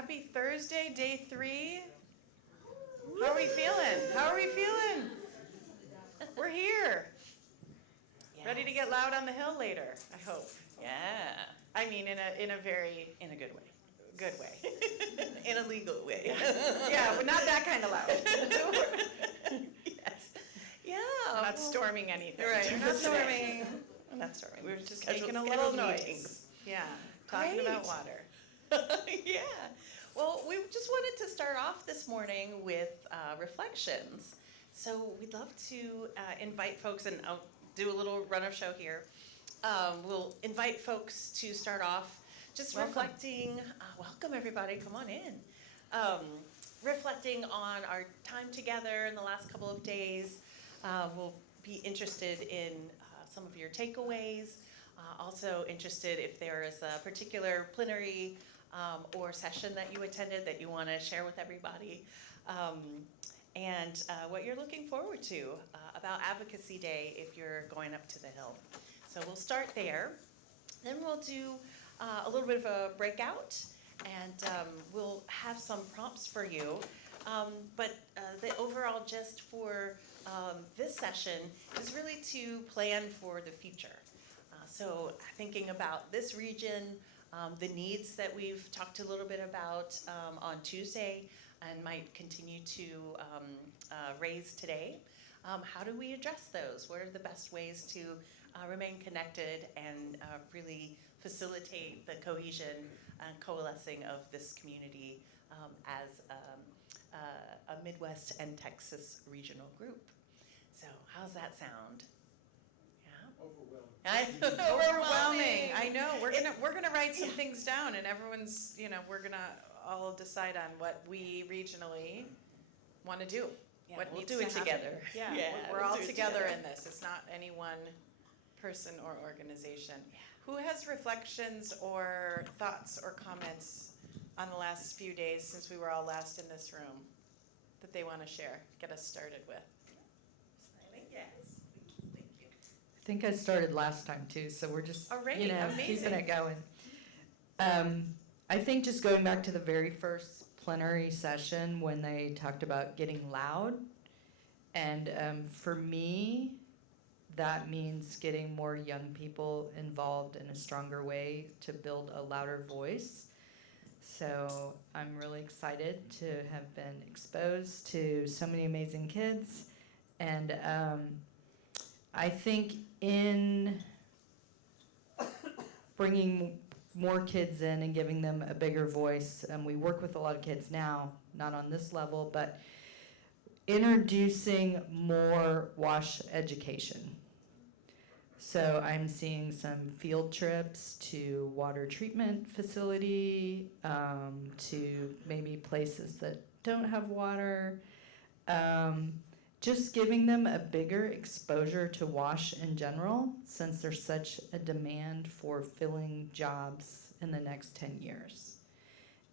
Happy Thursday, day 3. How are we feeling? How are we feeling? We're here. Yes. Ready to get loud on the hill later, I hope. Yeah. I mean, in a good way. Good way. In a legal way. Yeah, but not that kind of loud. Yes. Yeah. We're not storming anything. Right. We're not storming. We're not storming. We're just Scheduled- making a little scheduled noise. meetings. Yeah, talking about Great. water. Yeah. Well, we just wanted to start off this morning with reflections. So we'd love to invite folks, and I'll do a little run of show here. We'll invite folks to start off just reflecting. Welcome, everybody. Come on in. Reflecting on our time together in the last couple of days. We'll be interested in some of your takeaways. Also interested if there is a particular plenary or session that you attended that you want to share with everybody. And what you're looking forward to about Advocacy Day if you're going up to the Hill. So we'll start there. Then we'll do a little bit of a breakout, and we'll have some prompts for you. But the overall gist for this session is really to plan for the future. So thinking about this region, the needs that we've talked a little bit about on Tuesday and might continue to raise today. How do we address those? What are the best ways to remain connected and really facilitate the cohesion and coalescing of this community as a Midwest and Texas regional group? So how's that sound? Overwhelming. I know. We're gonna write some things down, and everyone's, we're gonna all decide on what we regionally want to do. Yeah, what we'll needs do to it happen. together. Yeah, Yeah, we're we'll all do it together together. in this. It's not any one person or organization. Yeah. Who has reflections or thoughts or comments on the last few days since we were all last in this room that they want to share? Get us started with. Smiling, yes. Thank you. I think I started last time too, so we're just Alrighty, amazing. keeping it going. I think just going back to the very first plenary session when they talked about getting loud, and for me, that means getting more young people involved in a stronger way to build a louder voice. So I'm really excited to have been exposed to so many amazing kids, and I think in bringing more kids in and giving them a bigger voice, we work with a lot of kids now, not on this level, but introducing more WASH education. So I'm seeing some field trips to water treatment facility, to maybe places that don't have water, just giving them a bigger exposure to WASH in general, since there's such a demand for filling jobs in the next 10 years.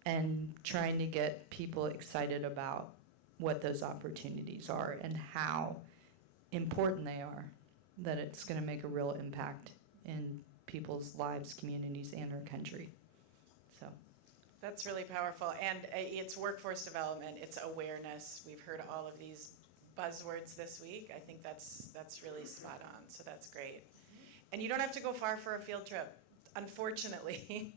And trying to get people excited about what those opportunities are and how important they are, that it's going to make a real impact in people's lives, communities, and our country. So. That's really powerful, and it's workforce development, it's awareness. We've heard all of these buzzwords this week. I think that's really spot on, so that's great. And you don't have to go far for a field trip. Unfortunately,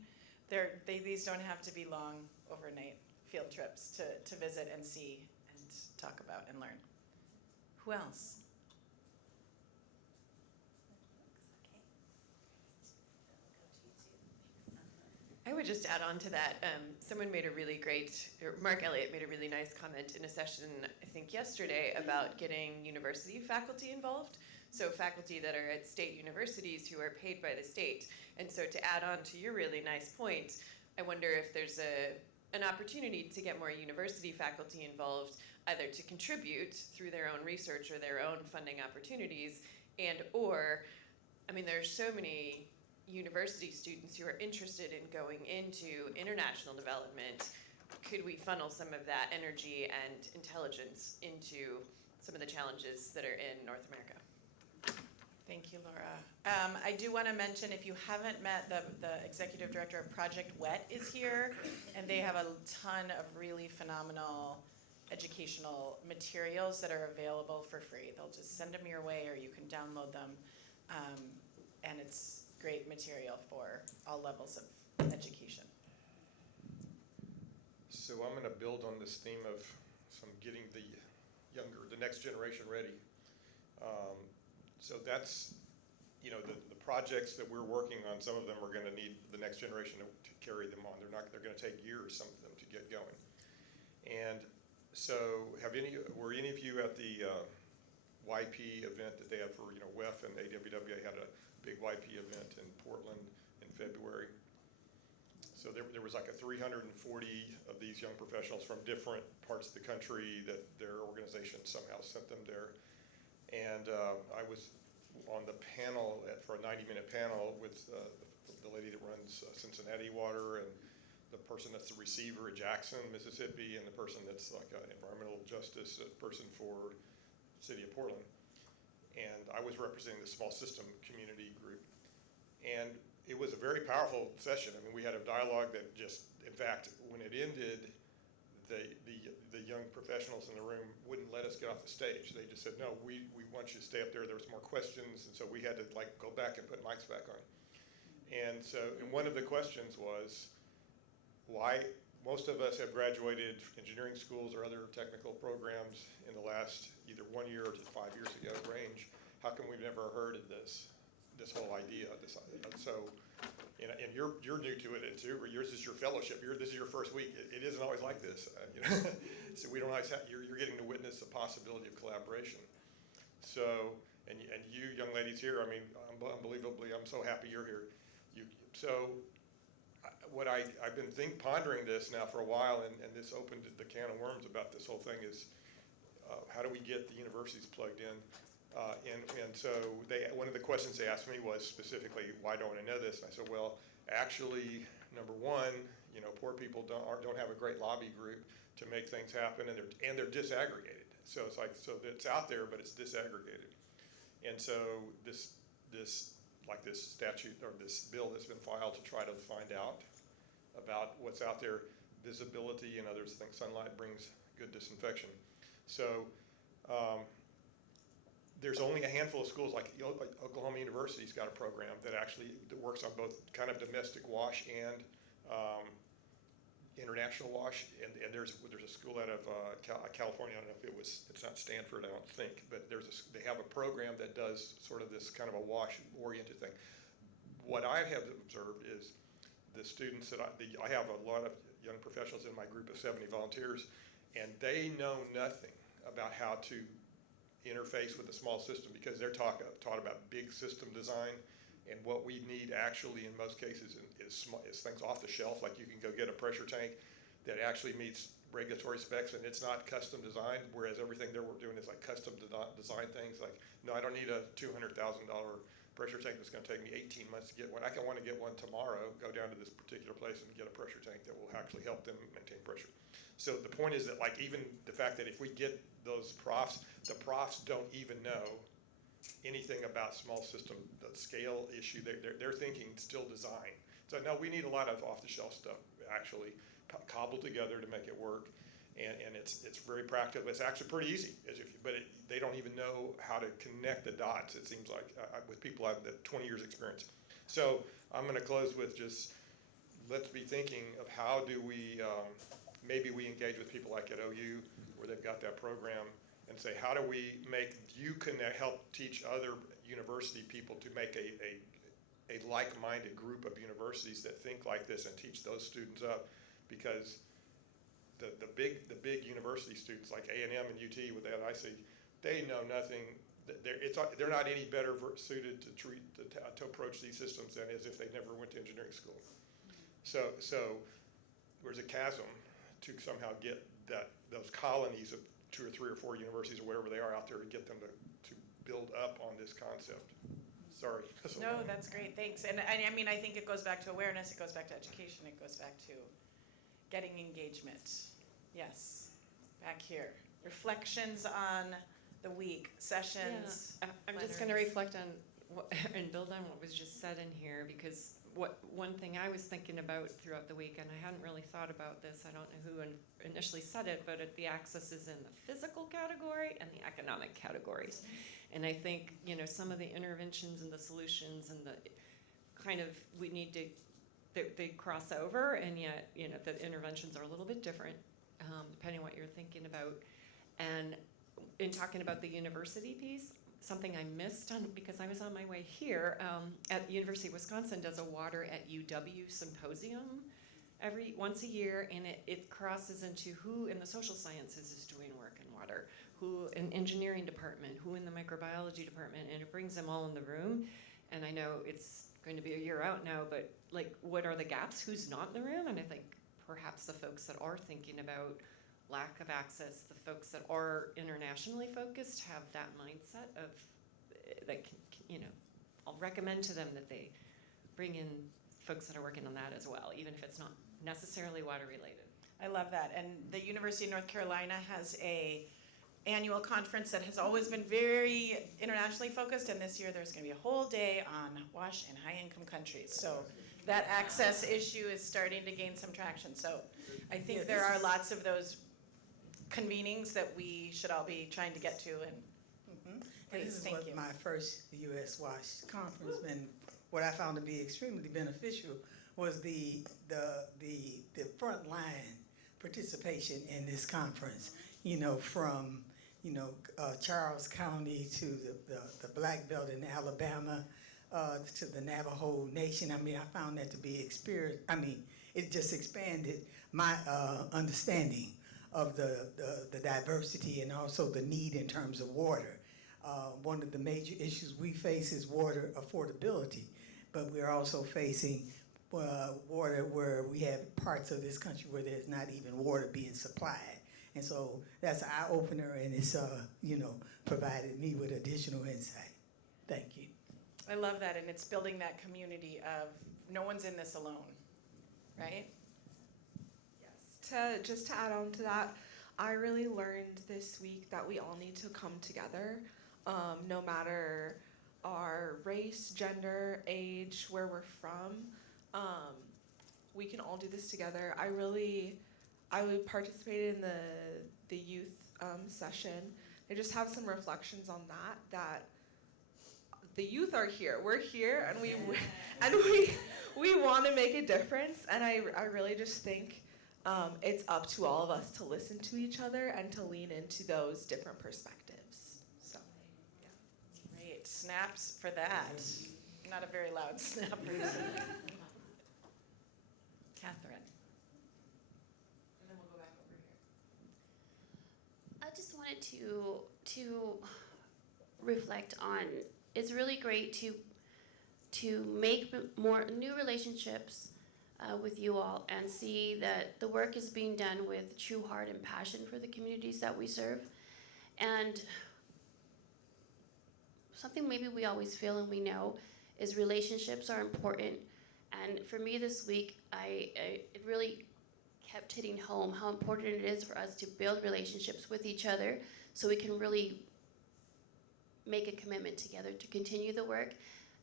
these don't have to be long overnight field trips to visit and see and talk about and learn. Who else? I would just add on to that. Someone made a really great, or Mark Elliott made a really nice comment in a session, I think yesterday, about getting university faculty involved. So faculty that are at state universities who are paid by the state. And so to add on to your really nice point, I wonder if there's an opportunity to get more university faculty involved, either to contribute through their own research or their own funding opportunities, there are so many university students who are interested in going into international development. Could we funnel some of that energy and intelligence into some of the challenges that are in North America? Thank you, Laura. I do want to mention, if you haven't met, the executive director of Project WET is here, and they have a ton of really phenomenal educational materials that are available for free. They'll just send them your way, or you can download them, and it's great material for all levels of education. So I'm going to build on this theme of getting the next generation ready. So that's, the projects that we're working on, some of them are going to need the next generation to carry them on. They're going to take years, some of them, to get going. And so were any of you at the YP event that they had for, WEF and AWWA had a big YP event in Portland in February? So there was like 340 of these young professionals from different parts of the country that their organization somehow sent them there. And I was on the panel for a 90-minute panel with the lady that runs Cincinnati Water, and the person that's the receiver at Jackson, Mississippi, and the person that's like an environmental justice person for the city of Portland. And I was representing the small system community group. And it was a very powerful session. I mean, we had a dialogue that just, in fact, when it ended, the young professionals in the room wouldn't let us get off the stage. They just said, no, we want you to stay up there. There was more questions, and so we had to go back and put mics back on. And so, one of the questions was, why most of us have graduated engineering schools or other technical programs in the last either 1 year or just 5 years ago range. How come we've never heard of this whole idea? So, and you're new to it too. Yours is your fellowship. This is your first week. It isn't always like this. So we don't always have. You're getting to witness the possibility of collaboration. So, and you young ladies here. I mean, unbelievably, I'm so happy you're here. What I've been pondering this now for a while, and this opened the can of worms about this whole thing is, how do we get the universities plugged in? And so one of the questions they asked me was specifically, why don't I know this? And I said, well, actually, number one, poor people don't have a great lobby group to make things happen, and they're disaggregated. So it's out there, but it's disaggregated. And so this statute or this bill that's been filed to try to find out about what's out there, visibility and other things. Sunlight brings good disinfection. So. There's only a handful of schools, like Oklahoma University's got a program that works on both kind of domestic wash and international wash. And there's a school out of California. I don't know if it's not Stanford, I don't think, but they have a program that does sort of this kind of a wash-oriented thing. What I have observed is the students that I have a lot of young professionals in my group of 70 volunteers, and they know nothing about how to interface with a small system because they're taught about big system design, and what we need actually in most cases is things off the shelf, like you can go get a pressure tank that actually meets regulatory specs and it's not custom designed, whereas everything they're doing is like custom design things like, no, I don't need a $200,000 pressure tank that's going to take me 18 months to get one. I can want to get one tomorrow, go down to this particular place and get a pressure tank that will actually help them maintain pressure. So the point is that even the fact that if we get those profs, the profs don't even know anything about small system, the scale issue. They're thinking still design. So no, we need a lot of off-the-shelf stuff actually cobbled together to make it work, and it's very practical. It's actually pretty easy, but they don't even know how to connect the dots. It seems like with people have 20 years experience. So I'm going to close with just let's be thinking of how do we maybe we engage with people like at OU where they've got that program and say, how do we make you help teach other university people to make a like-minded group of universities that think like this and teach those students up, because the big university students like A&M and UT with that I see, they know nothing. They're not any better suited to approach these systems than as if they never went to engineering school. So there's a chasm to somehow get those colonies of 2 or 3 or 4 universities or wherever they are out there to get them to build up on this concept. Sorry. No, that's great, thanks. And I mean, I think it goes back to awareness, it goes back to education, it goes back to getting engagement. Yes, back here. Reflections on the week, sessions. Yeah. I'm just going to reflect on and build on what was just said in here, because one thing I was thinking about throughout the week, and I hadn't really thought about this, I don't know who initially said it, but the access is in the physical category and the economic categories. And I think, some of the interventions and the solutions and the kind of, we need to, they cross over, and yet, the interventions are a little bit different, depending on what you're thinking about. And in talking about the university piece, something I missed because I was on my way here, at University of Wisconsin does a Water at UW symposium once a year, and it crosses into who in the social sciences is doing work in water, who in engineering department, who in the microbiology department, and it brings them all in the room. And I know it's going to be a year out now, but like, what are the gaps? Who's not in the room? And I think perhaps the folks that are thinking about lack of access, the folks that are internationally focused have that mindset of, like, I'll recommend to them that they bring in folks that are working on that as well, even if it's not necessarily water related. I love that. And the University of North Carolina has a annual conference that has always been very internationally focused, and this year there's going to be a whole day on WASH and high-income countries. So that access issue is starting to gain some traction. So I think there are lots of those convenings that we should all be trying to get to. And This is what my first U.S. WASH conference, and what I found to be extremely beneficial was the frontline participation in this conference. From Charles County to the Black Belt in Alabama, to the Navajo Nation. I found that to be it just expanded my understanding of the diversity and also the need in terms of water. One of the major issues we face is water affordability, but we're also facing water where we have parts of this country where there's not even water being supplied. And so that's an eye-opener, and it's provided me with additional insight. Thank you. I love that, and it's building that community of no one's in this alone, right? Just to add on to that, I really learned this week that we all need to come together, no matter our race, gender, age, where we're from. We can all do this together. I would participate in the youth session. I just have some reflections on that the youth are here. We're here, and we want to make a difference. And I really just think it's up to all of us to listen to each other and to lean into those different perspectives. So, yeah. Great. Snaps for that. Not a very loud snap. Catherine. And then we'll go back over here. I just wanted to reflect on, it's really great to make more new relationships with you all and see that the work is being done with true heart and passion for the communities that we serve. And something maybe we always feel and we know is relationships are important. And for me this week, it really kept hitting home how important it is for us to build relationships with each other so we can really make a commitment together to continue the work,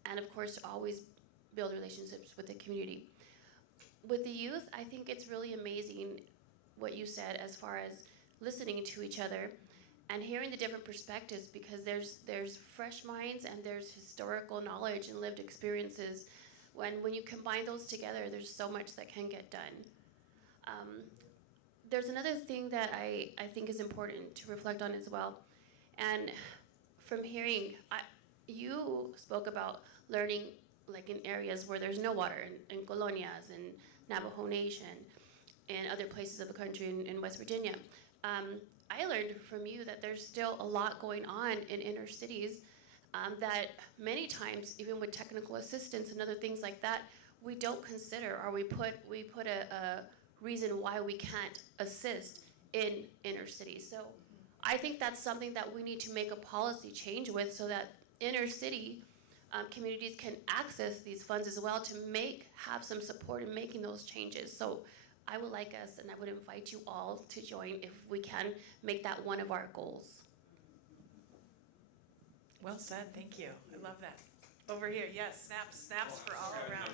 and of course to always build relationships with the community. With the youth, I think it's really amazing what you said as far as listening to each other and hearing the different perspectives, because there's fresh minds and there's historical knowledge and lived experiences. When you combine those together, there's so much that can get done. There's another thing that I think is important to reflect on as well. And from hearing, you spoke about learning like in areas where there's no water, in colonias, in Navajo Nation, and other places of the country in West Virginia. I learned from you that there's still a lot going on in inner cities that many times, even with technical assistance and other things like that, we don't consider, or we put a reason why we can't assist in inner cities. So I think that's something that we need to make a policy change with, so that inner city communities can access these funds as well to have some support in making those changes. So I would like us, and I would invite you all to join if we can make that one of our goals. Well said. Thank you. I love that. Over here, yes, snaps for all around.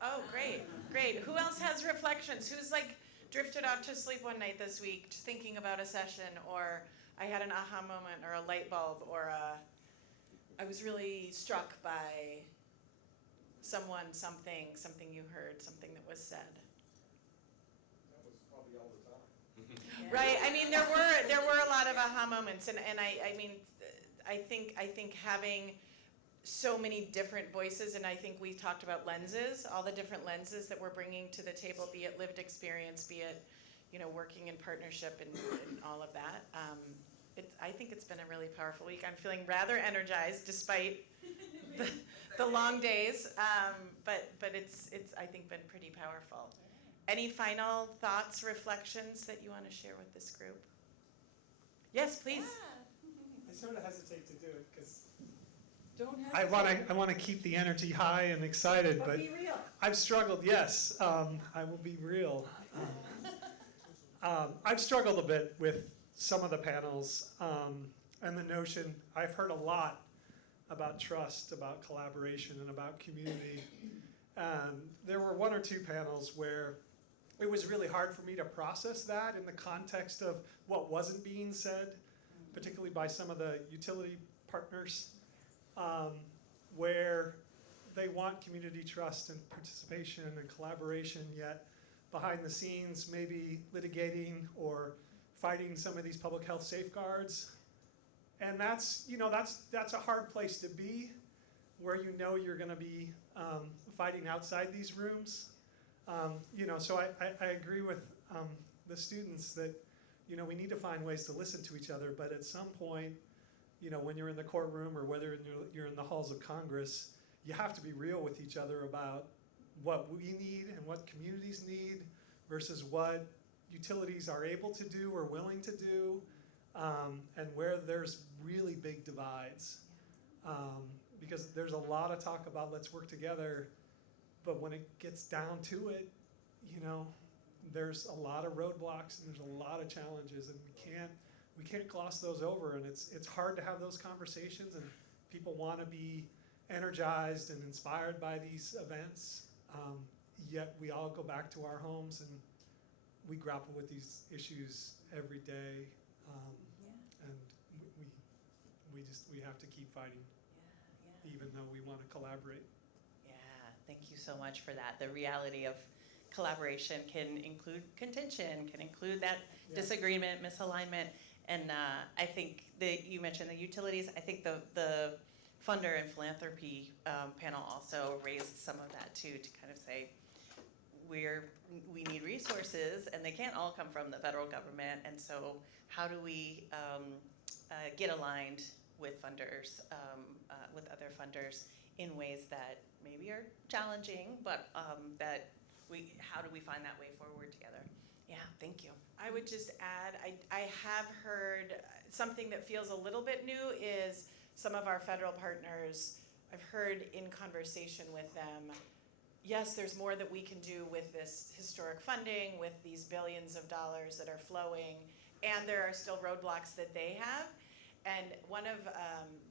Oh, great, great. Who else has reflections? Who's like drifted off to sleep one night this week thinking about a session, or I had an aha moment, or a light bulb, or I was really struck by someone, something you heard, something that was said. That was probably all the time. Right. I mean, there were a lot of aha moments, and I mean, I think having so many different voices, and I think we talked about lenses, all the different lenses that we're bringing to the table, be it lived experience, be it, working in partnership and all of that. I think it's been a really powerful week. I'm feeling rather energized despite the long days, but it's I think been pretty powerful. Any final thoughts, reflections that you want to share with this group? Yes, please. I sort of hesitate to do it because Don't I want to keep the energy high and excited, but be real. I've struggled. Yes, I will be real. I've struggled a bit with some of the panels and the notion. I've heard a lot about trust, about collaboration, and about community. There were one or two panels where it was really hard for me to process that in the context of what wasn't being said, particularly by some of the utility partners, where they want community trust and participation and collaboration, yet behind the scenes maybe litigating or fighting some of these public health safeguards. And that's a hard place to be, where you're going to be fighting outside these rooms. So I agree with the students that we need to find ways to listen to each other, but at some point, when you're in the courtroom or whether you're in the halls of Congress, you have to be real with each other about what we need and what communities need versus what utilities are able to do or willing to do, and where there's really big divides. Because there's a lot of talk about let's work together, but when it gets down to it, there's a lot of roadblocks and there's a lot of challenges, and we can't gloss those over. And it's hard to have those conversations, and people want to be energized and inspired by these events. Yet we all go back to our homes and we grapple with these issues every day, and we have to keep fighting, even though we want to collaborate. Yeah, thank you so much for that. The reality of collaboration can include contention, can include that disagreement, misalignment, and I think that you mentioned the utilities. I think the funder and philanthropy panel also raised some of that too, to kind of say we need resources, and they can't all come from the federal government, and so how do we get aligned with funders, with other funders in ways that maybe are challenging, but how do we find that way forward together? Yeah, thank you. I would just add, I have heard something that feels a little bit new is some of our federal partners, I've heard in conversation with them, yes, there's more that we can do with this historic funding, with these billions of dollars that are flowing, and there are still roadblocks that they have. And one of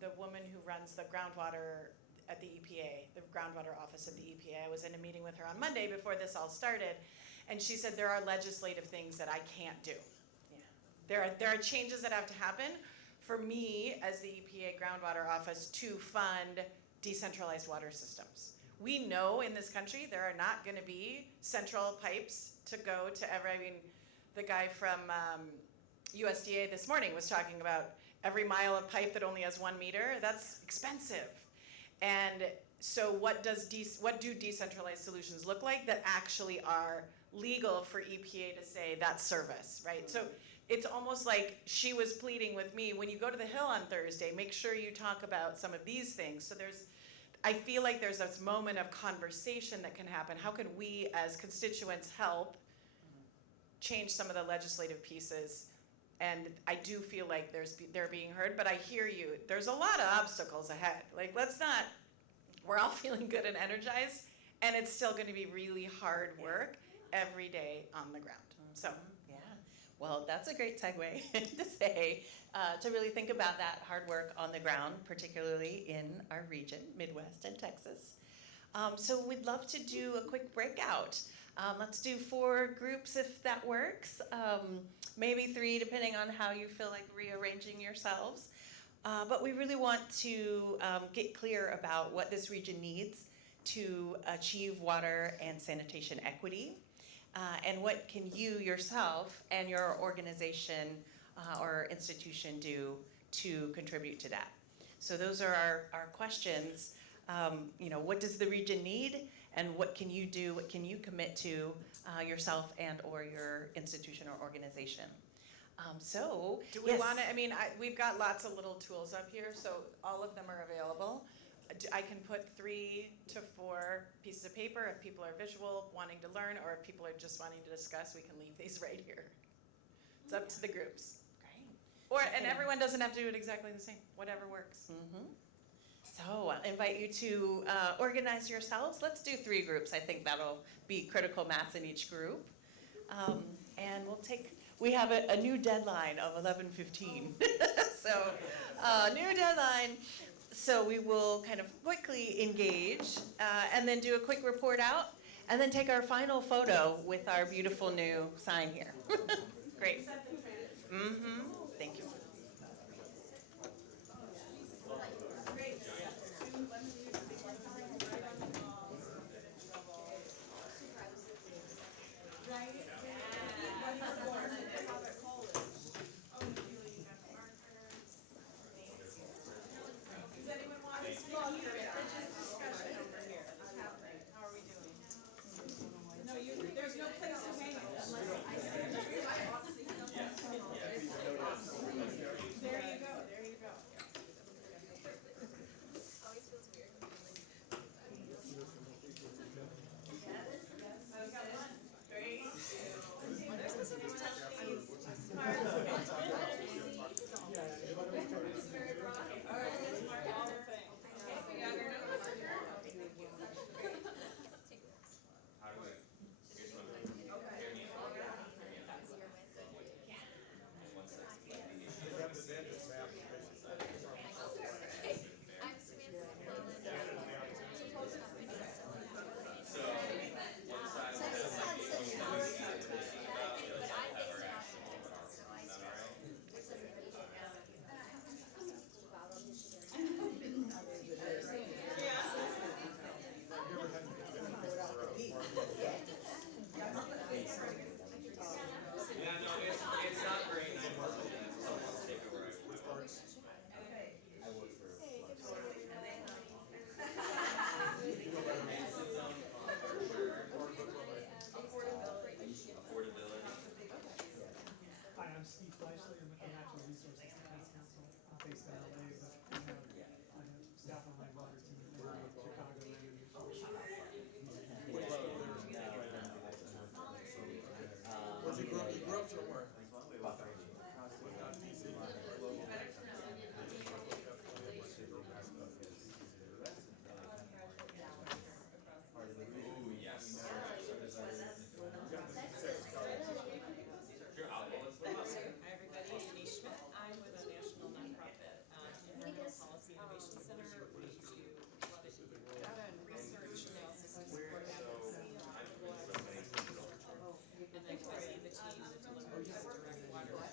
the woman who runs the groundwater at the EPA, the groundwater office at the EPA, I was in a meeting with her on Monday before this all started, and she said there are legislative things that I can't do. Yeah. There are changes that have to happen for me as the EPA groundwater office to fund decentralized water systems. We know in this country there are not going to be central pipes to go to every, the guy from USDA this morning was talking about every mile of pipe that only has 1 meter. That's expensive. And so what do decentralized solutions look like that actually are legal for EPA to say that's service, right? So it's almost like she was pleading with me, when you go to the Hill on Thursday, make sure you talk about some of these things. So I feel like there's this moment of conversation that can happen. How can we as constituents help change some of the legislative pieces? And I do feel like they're being heard, but I hear you. There's a lot of obstacles ahead. Like, we're all feeling good and energized, and it's still going to be really hard work every day on the ground. So. Yeah. Well, that's a great segue to say, to really think about that hard work on the ground, particularly in our region, Midwest and Texas. So we'd love to do a quick breakout. Let's do 4 groups if that works. Maybe 3 depending on how you feel like rearranging yourselves. But we really want to get clear about what this region needs to achieve water and sanitation equity. And what can you yourself and your organization or institution do to contribute to that? So those are our questions. What does the region need, and what can you do, what can you commit to yourself and or your institution or organization? Do we want to, we've got lots of little tools up here, so all of them are available. I can put 3 to 4 pieces of paper if people are visual, wanting to learn, or if people are just wanting to discuss, we can leave these right here. It's up to the groups. Great. And everyone doesn't have to do it exactly the same, whatever works. Mm-hmm. So I'll invite you to organize yourselves. Let's do 3 groups. I think that'll be critical mass in each group. And we have a new deadline of 11:15. So new deadline. So we will kind of quickly engage and then do a quick report out and then take our final photo with our beautiful new sign here. Great. Mm-hmm. Thank you. Hi, I'm Steve Fleischle. I'm with the National Nonprofit University of Chicago.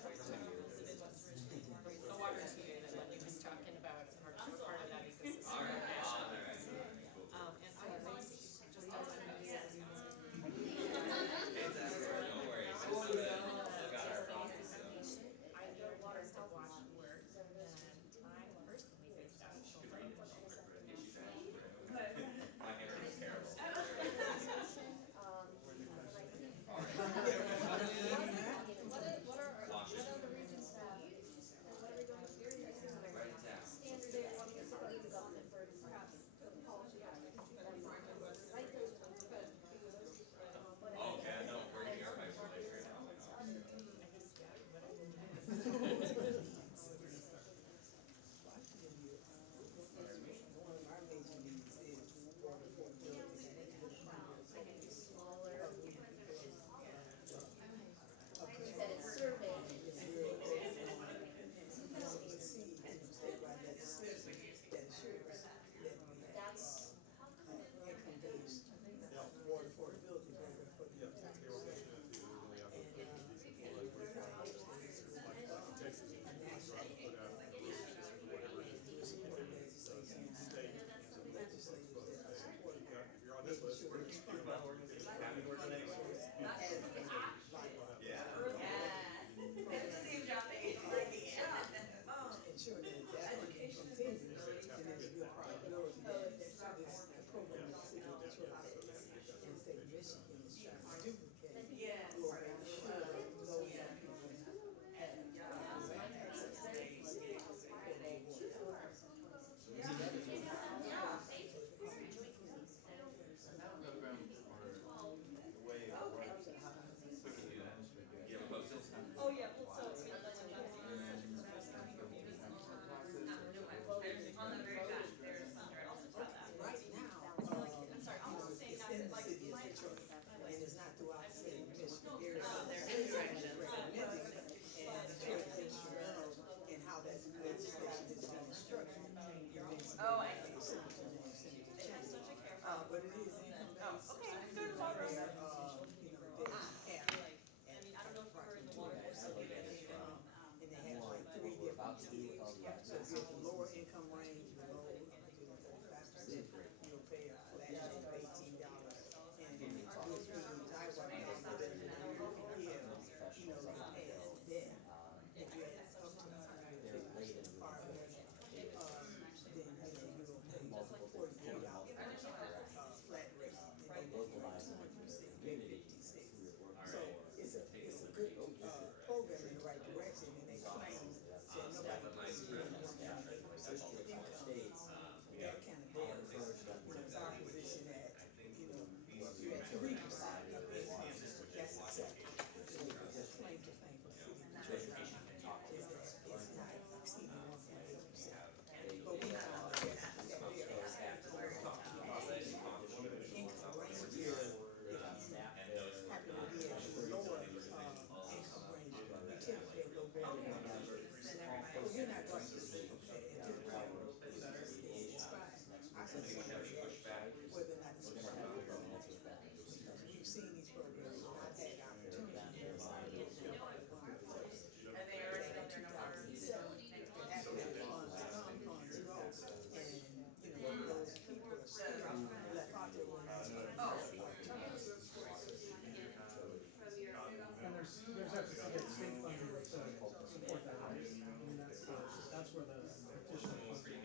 have to get state funding to support that, right? I mean, that's where the additional funding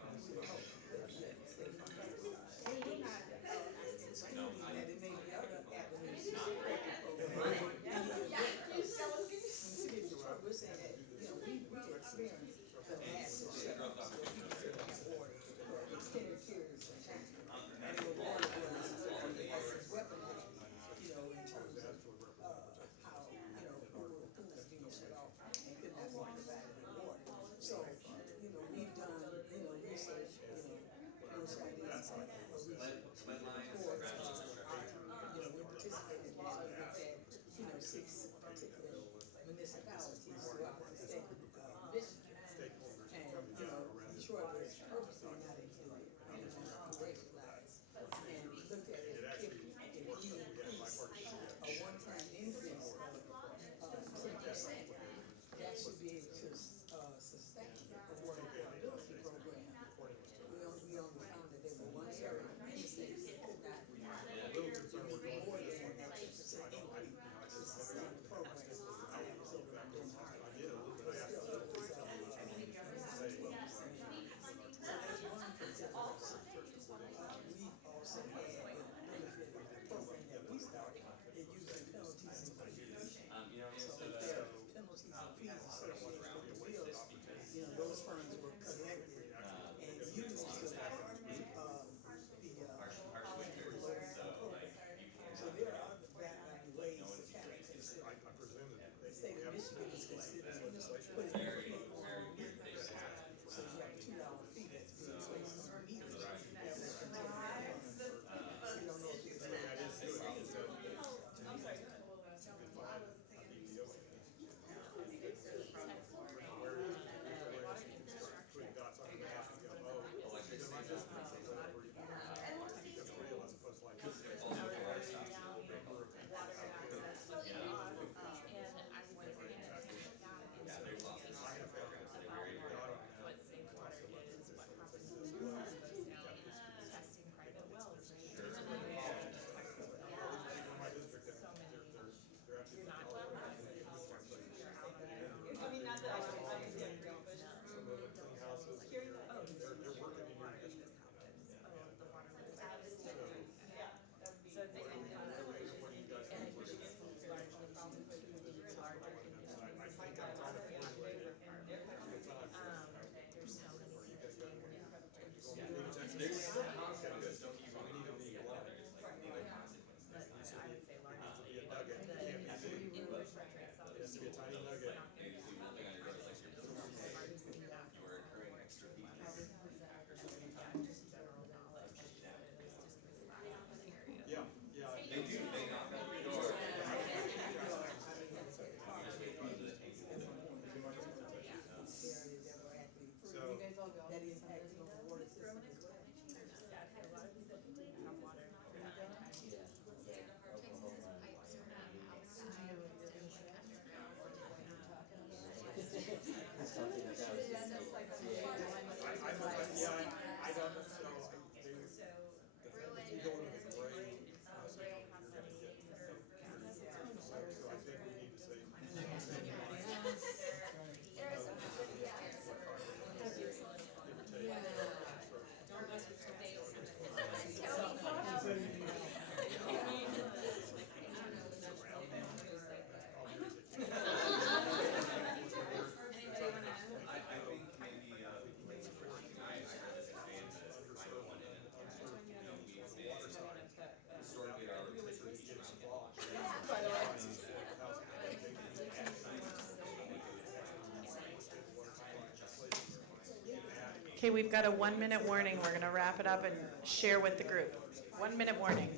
comes from. And we're not excluding that it may be other avenues to support the program. We're saying that, we experience the massive shutdowns where people sit on water for extended periods of time. And the water was, weaponized, in terms of, how, who was being shut off and could not be provided with water. So, we've done, research, those ideas of research reports, we participated in that, we looked at, 6 particular municipalities throughout the state of Michigan. And, Detroit was purposely not included, racialized, and looked at it, if we increase a one-time increase of 10%, that should be able to sustain a water affordability program. We only found that there were one area in the state that could not do more than that 10% increase to sustain the program. And that was over in Denmark. But still, it was 12%. So that's one consideration. We also had the benefit of the program that we started in using penalties and fees. So if there are penalties and fees associated with the bills, those funds were collected and used to the program. So there are other ways to kind of consider. The state of Michigan is considering putting a fee on meters. So you have a $2 fee that's being placed on meters. That will continue. We don't know if it's going that impact on the water system as well. Okay, we've got a 1-minute warning. We're going to wrap it up and share with the group. 1-minute warning.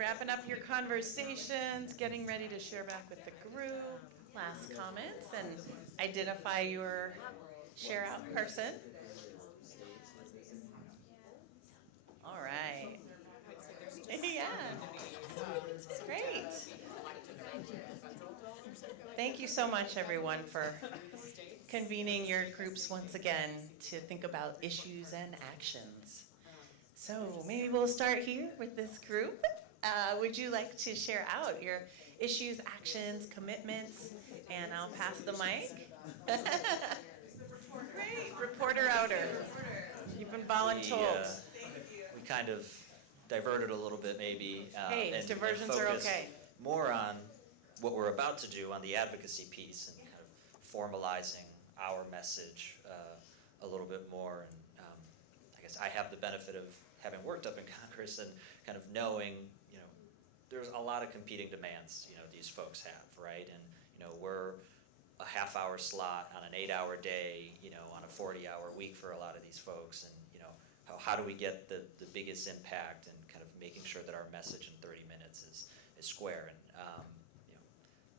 wrapping up your conversations, getting ready to share back with the group. Last comments and identify your share out person. All right. Yeah. That's great. Thank you so much, everyone, for convening your groups once again to think about issues and actions. So maybe we'll start here with this group. Would you like to share out your issues, actions, commitments? And I'll pass the mic. Great, reporter outer. You've been voluntold. We kind of diverted a little bit maybe. Hey, and diversions are focused okay. more on what we're about to do on the advocacy piece and kind of formalizing our message a little bit more. And I guess I have the benefit of having worked up in Congress and kind of knowing, there's a lot of competing demands, these folks have, right? And, we're a half-hour slot on an 8-hour day, on a 40-hour week for a lot of these folks. And, how do we get the biggest impact and kind of making sure that our message in 30 minutes is square? And,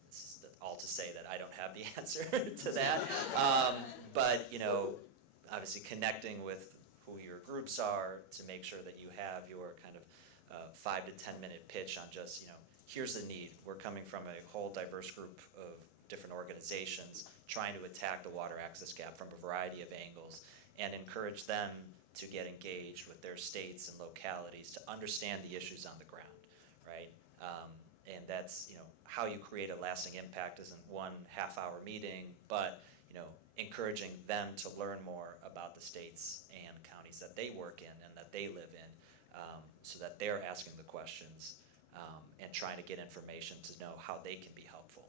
it's all to say that I don't have the answer to that. But, obviously connecting with who your groups are to make sure that you have your kind of 5 to 10 minute pitch on just, here's the need. We're coming from a whole diverse group of different organizations trying to attack the water access gap from a variety of angles and encourage them to get engaged with their states and localities to understand the issues on the ground, right? And that's, how you create a lasting impact isn't one half-hour meeting, but, encouraging them to learn more about the states and counties that they work in and that they live in, so that they're asking the questions and trying to get information to know how they can be helpful,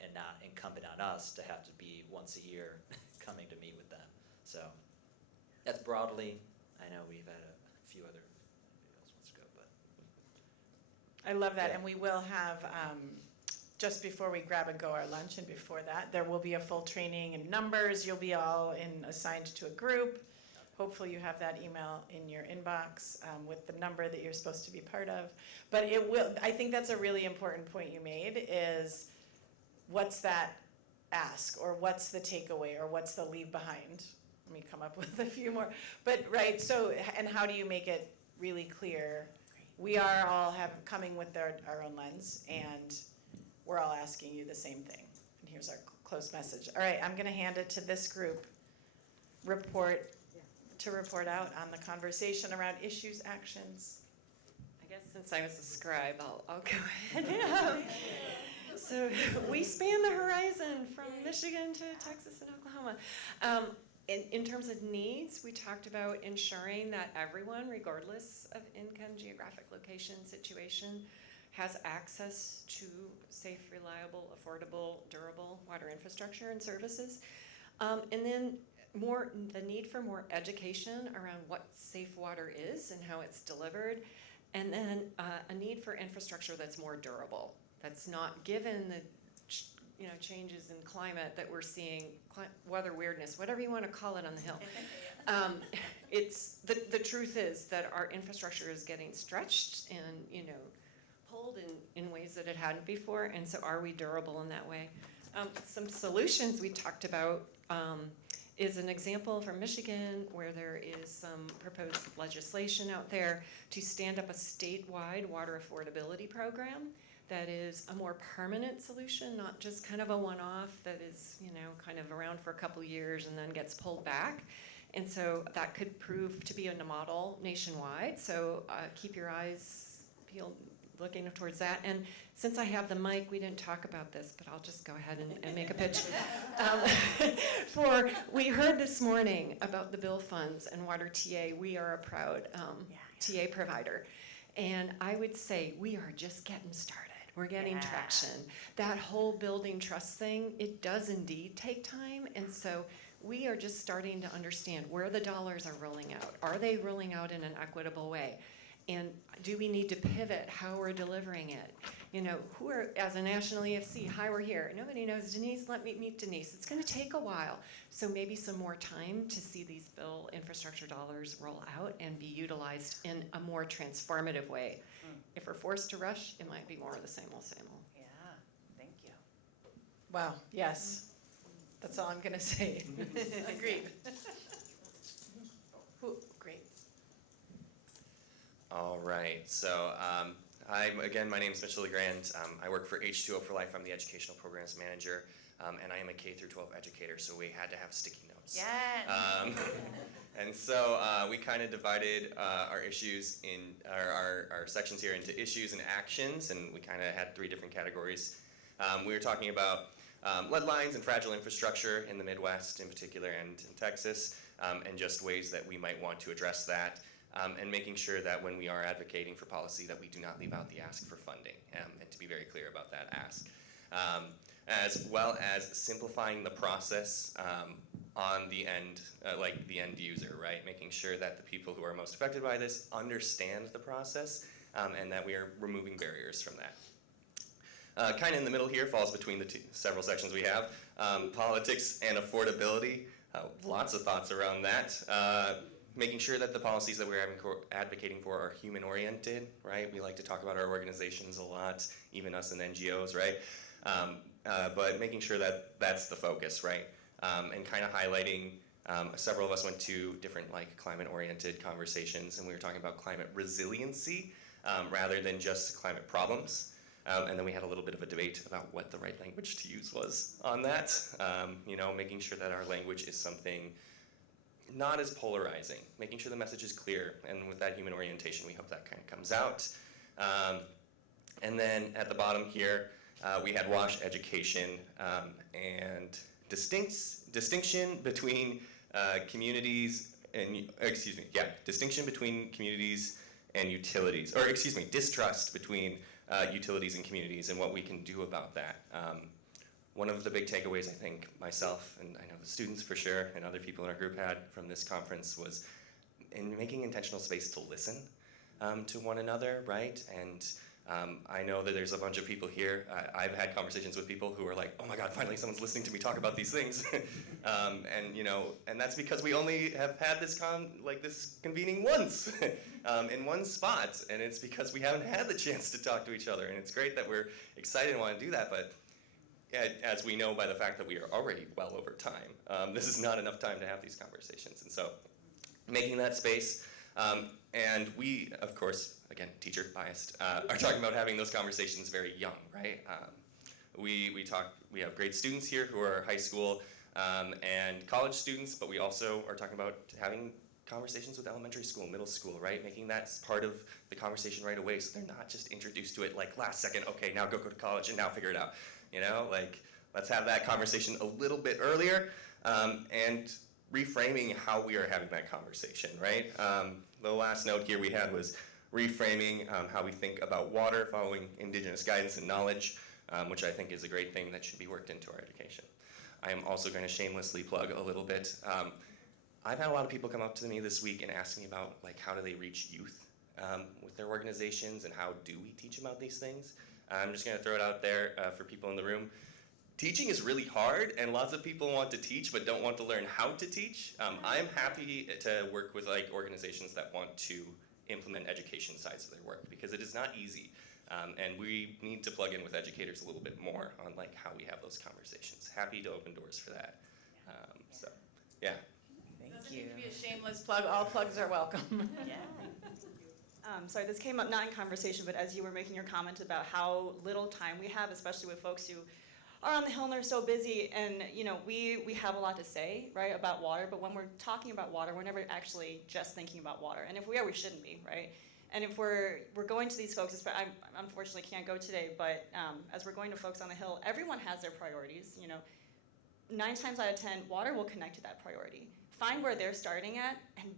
and not incumbent on us to have to be once a year coming to meet with them. So that's broadly. I know we've had a few other. Anybody else wants to go, but I love that, Yeah. and we will have, just before we grab and go our lunch and before that, there will be a full training in numbers. You'll be all assigned to a group. Hopefully you have that email in your inbox with the number that you're supposed to be part of. But I think that's a really important point you made is what's that ask or what's the takeaway or what's the leave behind? Let me come up with a few more. But right, so, and how do you make it really clear? We are all coming with our own lens and we're all asking you the same thing. And here's our close message. All right, I'm gonna hand it to this group. To report out on the conversation around issues, actions. I guess since I was a scribe, I'll go ahead. So we span the horizon from Michigan to Texas and Oklahoma. In terms of needs, we talked about ensuring that everyone, regardless of income, geographic location, situation, has access to safe, reliable, affordable, durable water infrastructure and services. And then the need for more education around what safe water is and how it's delivered, and then a need for infrastructure that's more durable, that's not given the changes in climate that we're seeing, weather weirdness, whatever you want to call it on the Hill. It's the truth is that our infrastructure is getting stretched and pulled in ways that it hadn't before, and so are we durable in that way? Some solutions we talked about is an example from Michigan where there is some proposed legislation out there to stand up a statewide water affordability program that is a more permanent solution, not just kind of a one-off that is, kind of around for a couple years and then gets pulled back. And so that could prove to be a model nationwide. So keep your eyes peeled, looking towards that. And since I have the mic, we didn't talk about this, but I'll just go ahead and make a pitch. We heard this morning about the bill funds and water TA. We are a proud TA provider. And I would say we are just getting started. We're getting traction. That whole building trust thing, it does indeed take time. And so we are just starting to understand where the dollars are rolling out. Are they rolling out in an equitable way? And do we need to pivot how we're delivering it? You know, who are, as a national EFC, hi, we're here. Nobody knows Denise, let me meet Denise. It's gonna take a while. So maybe some more time to see these bill infrastructure dollars roll out and be utilized in a more transformative way. If we're forced to rush, it might be more of the same old, same old. Yeah, thank you. Wow, yes. That's all I'm gonna say. Agreed. Great. All right, so my name is Mitchell LeGrand. I work for H2O for Life. I'm the Educational Programs Manager, and I am a K through 12 educator, so we had to have sticky notes. Yes. And so we kind of divided our issues in our sections here into issues and actions, and we kind of had 3 different categories. We were talking about lead lines and fragile infrastructure in the Midwest in particular and in Texas, and just ways that we might want to address that. And making sure that when we are advocating for policy that we do not leave out the ask for funding, and to be very clear about that ask. As well as simplifying the process on the end, like the end user, right? Making sure that the people who are most affected by this understand the process, and that we are removing barriers from that. Kind of in the middle here, falls between the several sections we have. Politics and affordability, lots of thoughts around that. Making sure that the policies that we're advocating for are human-oriented, right? We like to talk about our organizations a lot, even us in NGOs, right? But making sure that that's the focus, right? And kind of highlighting, several of us went to different like climate-oriented conversations, and we were talking about climate resiliency rather than just climate problems. And then we had a little bit of a debate about what the right language to use was on that. You know, making sure that our language is something not as polarizing, making sure the message is clear, and with that human orientation, we hope that kind of comes out. And then at the bottom here, we had WASH education and distinction between communities and, distinction between communities and utilities, or distrust between utilities and communities and what we can do about that. One of the big takeaways I think myself, and I know the students for sure, and other people in our group had from this conference was in making intentional space to listen to one another, right? And I know that there's a bunch of people here. I've had conversations with people who are like, oh my God, finally someone's listening to me talk about these things. And you know, and that's because we only have had this this convening once in one spot, and it's because we haven't had the chance to talk to each other. And it's great that we're excited and want to do that, but as we know by the fact that we are already well over time, this is not enough time to have these conversations. And so making that space, and we, of course, again, teacher biased, are talking about having those conversations very young, right? We have great students here who are high school and college students, but we also are talking about having conversations with elementary school, middle school, right? Making that part of the conversation right away, so they're not just introduced to it like last second, okay, now go to college and now figure it out. You know, like, let's have that conversation a little bit earlier, and reframing how we are having that conversation, right? The last note here we had was reframing how we think about water, following Indigenous guidance and knowledge, which I think is a great thing that should be worked into our education. I am also going to shamelessly plug a little bit. I've had a lot of people come up to me this week and ask me about, like, how do they reach youth with their organizations, and how do we teach about these things? I'm just going to throw it out there for people in the room. Teaching is really hard, and lots of people want to teach but don't want to learn how to teach. I'm happy to work with like organizations that want to implement education sides of their work, because it is not easy, and we need to plug in with educators a little bit more on like how we have those conversations. Happy to open doors for that. So, yeah. Thank you. Doesn't need to be a shameless plug. All plugs are welcome. Yeah. Sorry, this came up not in conversation, but as you were making your comment about how little time we have, especially with folks who are on the Hill and they're so busy, and you know, we have a lot to say, right, about water, but when we're talking about water, we're never actually just thinking about water. And if we are, we shouldn't be, right? And if we're going to these folks, I unfortunately can't go today, but as we're going to folks on the Hill, everyone has their priorities, you know. 9 times out of 10, water will connect to that priority. Find where they're starting at and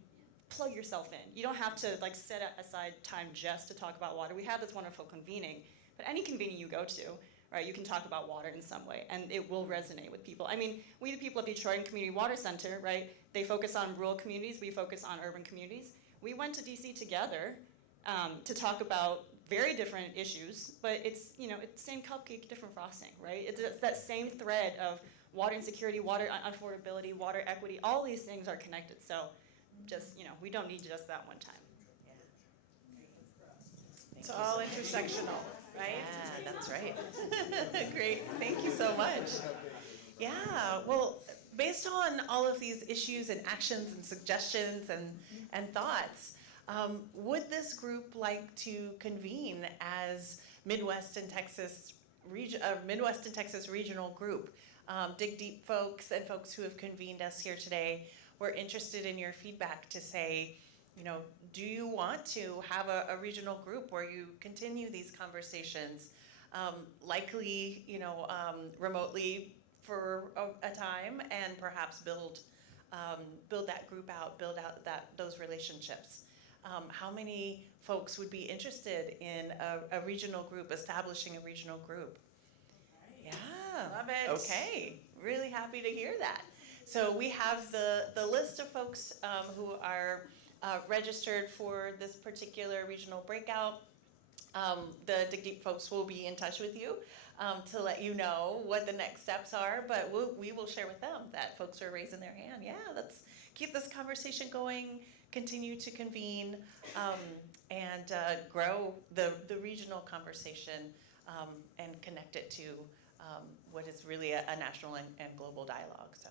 plug yourself in. You don't have to like set aside time just to talk about water. We have this wonderful convening, but any convening you go to, right, you can talk about water in some way, and it will resonate with people. I mean, we the people of Detroit and Community Water Center, right, they focus on rural communities, we focus on urban communities. We went to DC together to talk about very different issues, but it's, you know, it's same cupcake, different frosting, right? It's that same thread of water insecurity, water affordability, water equity, all these things are connected. So just, you know, we don't need just that one time. It's all intersectional, right? Yeah, that's right. Great, thank you so much. Yeah, well, based on all of these issues and actions and suggestions and thoughts, would this group like to convene as Midwest and Texas regional group? DigDeep folks and folks who have convened us here today, we're interested in your feedback to say, you know, do you want to have a regional group where you continue these conversations, likely, you know, remotely for a time, and perhaps build that group out, build out those relationships? How many folks would be interested in a regional group, establishing a regional group? Yeah. Love it. Okay, really happy to hear that. So we have the list of folks who are registered for this particular regional breakout. The DigDeep folks will be in touch with you to let you know what the next steps are, but we will share with them that folks are raising their hand. Yeah, let's keep this conversation going, continue to convene, and grow the regional conversation and connect it to what is really a national and global dialogue. So